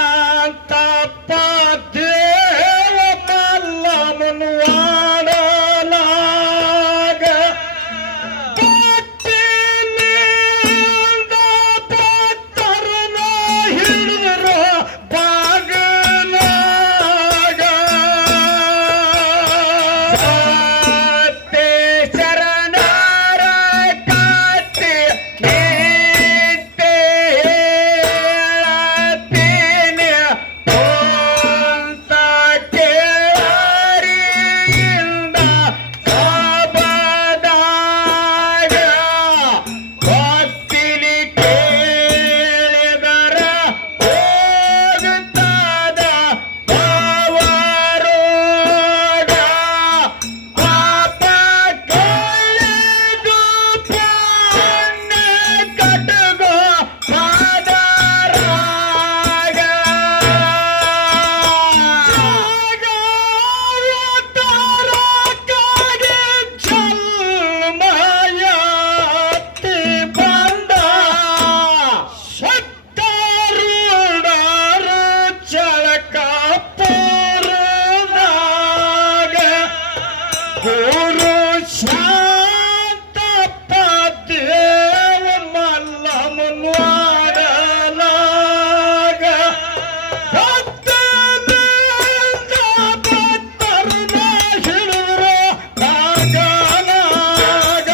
ಶಾಂತಪ್ಪ ದೇವ ಮಲ್ಲಮ್ಮನವಾಡಲಾಗ ಪಟ್ಟಿನಿಂದ ಭಕ್ತರನ್ನ ಹಿಡಿದರೋ ಬಾಗಲಾಗ ಸತ್ಯ ಶರಣರ ಕತ್ತಿ ನಿಂತೆ ಹೇಳತೀನಿ ಕುಂತ ಕೇಳರಿಯಿಂದ ಸಬದಾಗ ಭಕ್ತಿಲಿ ಕೇಳಿದರ ಹೋಗುತ್ತಾದ ಭಾವರೋಗ ಪಾಪ ಕಳೆದು ಪುಣ್ಯ ಕಟ್ಟಗೋ ಪಾದರಾಗ ಜಗವತಾರಕ್ಕಾಗಿ ಜನ್ಮಯಾತಿ ಬಂದ ಸತ್ತರುಡರು ಚಳಕ ಪೂರ್ಣದಾಗ ಗುರು ಶಾಂತಪ್ಪ ದೇವ ಮಲ್ಲಮ್ಮನವಾಡಲಾಗ ಭಕ್ತನಿಂದ ಭಕ್ತರನ್ನ ಹಿಡಿದರೋ ಬಾಗಲಾಗ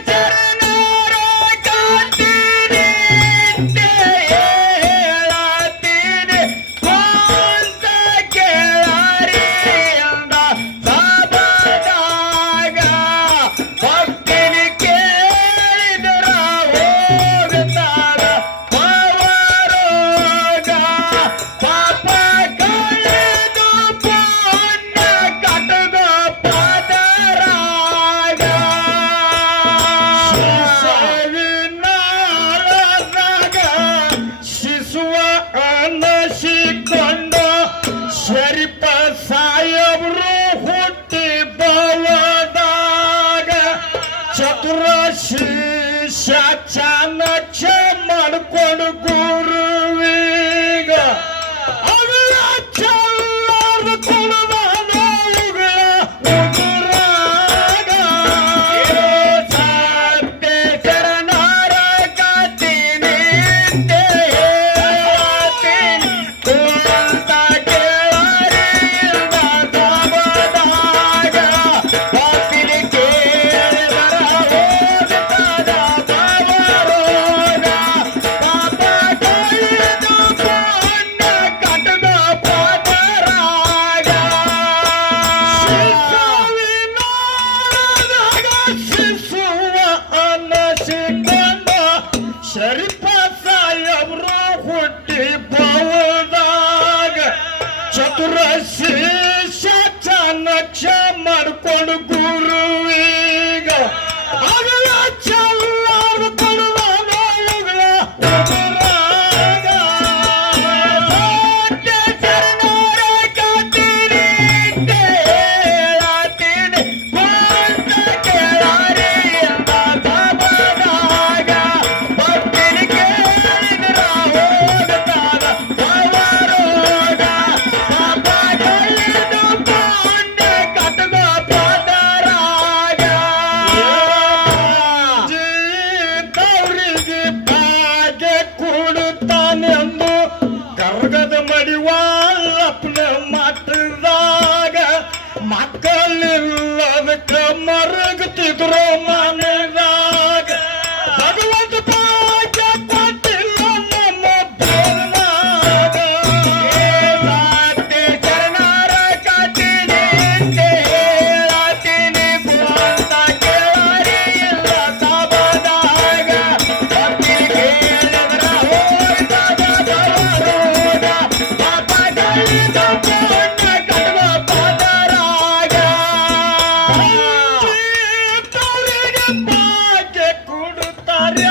ಶರಣರ ಕತ್ತಿ ನಿಂತೆ ಹೇಳತೀನಿ ಕುಂತ ಕೇಳರಿಯಿಂದ ಸಬದಾಗ ಭಕ್ತಿನಿ ಕೇಳಿದರ ಹೋಗುತ್ತಾದ ಭಾವರೋಗ ಪಾಪ ಕಳೆದು ಪುಣ್ಯ ಕಟ್ಟಗೋ ಪಾದರಾಗ ಶಿಶುವಿನಾಳದಾಗ ಶಿಶುವ ಅನಸಿಕೊಂಡು ಶರೀಫ ಸಾಯಬ್ರು ಹುಟ್ಟಿ ಬವದಾಗ ಚತುರ ಶಿಷ್ಯ ಚಾಣಕ್ಷ ಮಾಡ್ಕೊಂಡು ಗುರುವಿಗ ಅವಳ ಚಲ್ಲರ ಕುಣದಾನ ಉಗುಳ ಉಗುರಾಗ ಸತ್ಯ ಶರಣರ ಕತ್ತಿ ನಿಂತೆ ಹೇಳತೀನಿ ಕುಂತ ಕೇಳರಿಯಿಂದ ಸಬದಾಗ ಭಕ್ತಿಲಿ ಕೇಳಿದರ ಹೋಗುತ್ತಾದ ಭಾವರೋಗ ಪಾಪ ಕಳೆದು ಪುಣ್ಯ ಕಟ್ಟಗೋ ಪಾದರಾಗ ಶಿಶುವಿನಾಳದಾಗ ಶಿಶುವ ಅನಸಿಕೊಂಡು ಶರೀಫ ಸಾಯಬ್ರು ಹುಟ್ಟಿ ಬವದಾಗ ಚತುರ ಶಿಷ್ಯ ಚಾಣಕ್ಷ ಮಾಡ್ಕೊಂಡು ಗುರುವಿಗ ಅವಳ ಚಲ್ಲಾರ ಕೊಡುವಾಗ ಉಗುಳ ಉಗುರಾಗ ಸತ್ಯ ಶರಣರ ಕತ್ತಿ ನಿಂತೆ ಹೇಳತೀನಿ ಕುಂತ ಕೇಳರಿಯಿಂದ ಸಬದಾಗ ಭಕ್ತಿನಿ ಕೇಳಿದರ ಹೋಗುತ್ತಾದ ಭಾವರೋಗ ಪಾಪ ಕಳೆದು ಪುಣ್ಯ ಕಟ್ಟಗೋ ಪಾದರಾಗ ಜೀತವರಿಗೆ ಬಾಗೆ ಕೊಡುತ್ತಾನೆಂದು ಕರ್ಗದ ಮಡಿವಾಳಪ್ಪನ ಮಾತದಾಗ ಮಕ್ಕಳಿಲ್ಲದಕ್ಕ ಮರಗುತ್ತಿದ್ರು ಮನೆದಾಗ ಭಗವಂತ ಭಾಗ್ಯ ಕೊಟ್ಟಿಲ್ಲ ನಮ್ಮ ಬೋರ್ನಾಗ ಸತ್ಯ ಶರಣರ ಕತ್ತಿ ನಿಂತೆ ಹೇಳತೀನಿ ಕುಂತ ಕೇಳರಿಯಿಂದ ಸಬದಾಗ ಭಕ್ತಿಲಿ ಕೇಳಿದರ ಹೋಗುತ್ತಾದ ಭಾವರೋಗ ಪಾಪ ಕಳೆದು ಪುಣ್ಯ ಕಟ್ಟಗೋ ಪಾದರಾಗ ಭಾಗ್ಯ ಕೊಡುತ್ತಾರೆ